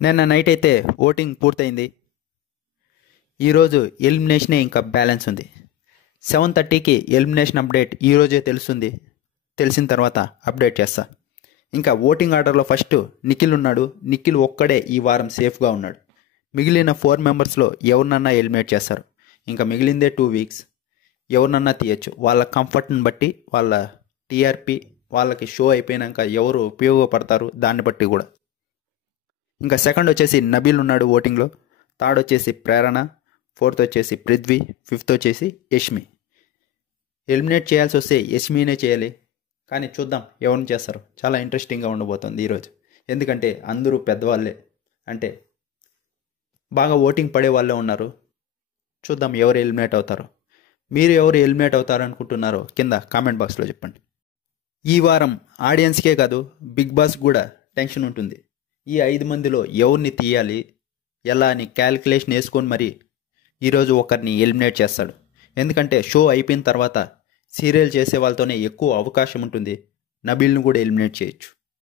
నిన్న నైట్ అయితే ఓటింగ్ పూర్తయింది. ఈరోజు ఎలిమినేషనే ఇంకా బ్యాలెన్స్ ఉంది. 7:30కి ఎలిమినేషన్ అప్డేట్ ఈరోజే తెలుస్తుంది. తెలిసిన తర్వాత అప్డేట్ చేస్తా. ఇంకా ఓటింగ్ ఆర్డర్లో ఫస్ట్ నిఖిల్ ఉన్నాడు. నిఖిల్ ఒక్కడే ఈ వారం సేఫ్గా ఉన్నాడు. మిగిలిన 4 మెంబర్స్లో ఎవరినన్నా ఎలిమినేట్ చేస్తారు. ఇంకా మిగిలిందే 2 వీక్స్. ఎవరినన్నా తీయచ్చు. వాళ్ళ కంఫర్ట్ని బట్టి, వాళ్ళ టీఆర్పీ, వాళ్ళకి షో అయిపోయినాక ఎవరు ఉపయోగపడతారు దాన్ని బట్టి కూడా. ఇంకా సెకండ్ వచ్చేసి నబీల్ ఉన్నాడు ఓటింగ్లో. థర్డ్ వచ్చేసి ప్రేరణ, ఫోర్త్ వచ్చేసి పృథ్వీ, ఫిఫ్త్ వచ్చేసి యష్మి. ఎలిమినేట్ చేయాల్సి వస్తే యష్మినే చేయాలి, కానీ చూద్దాం ఎవరిని చేస్తారు. చాలా ఇంట్రెస్టింగ్గా ఉండబోతుంది ఈరోజు. ఎందుకంటే అందరూ పెద్దవాళ్ళే, అంటే బాగా ఓటింగ్ పడే వాళ్ళే ఉన్నారు. చూద్దాం ఎవరు ఎలిమినేట్ అవుతారో. మీరు ఎవరు ఎలిమినేట్ అవుతారు అనుకుంటున్నారో కింద కామెంట్ బాక్స్లో చెప్పండి. ఈ వారం ఆడియన్స్కే కాదు, బిగ్ బాస్ కూడా టెన్షన్ ఉంటుంది. ఈ 5 మందిలో ఎవరిని తీయాలి, ఎలా అని క్యాలిక్యులేషన్ వేసుకొని మరి ఈరోజు ఒకరిని ఎలిమినేట్ చేస్తాడు. ఎందుకంటే షో అయిపోయిన తర్వాత సీరియల్ చేసే వాళ్ళతోనే ఎక్కువ అవకాశం ఉంటుంది. నబీల్ని కూడా ఎలిమినేట్ చేయొచ్చు.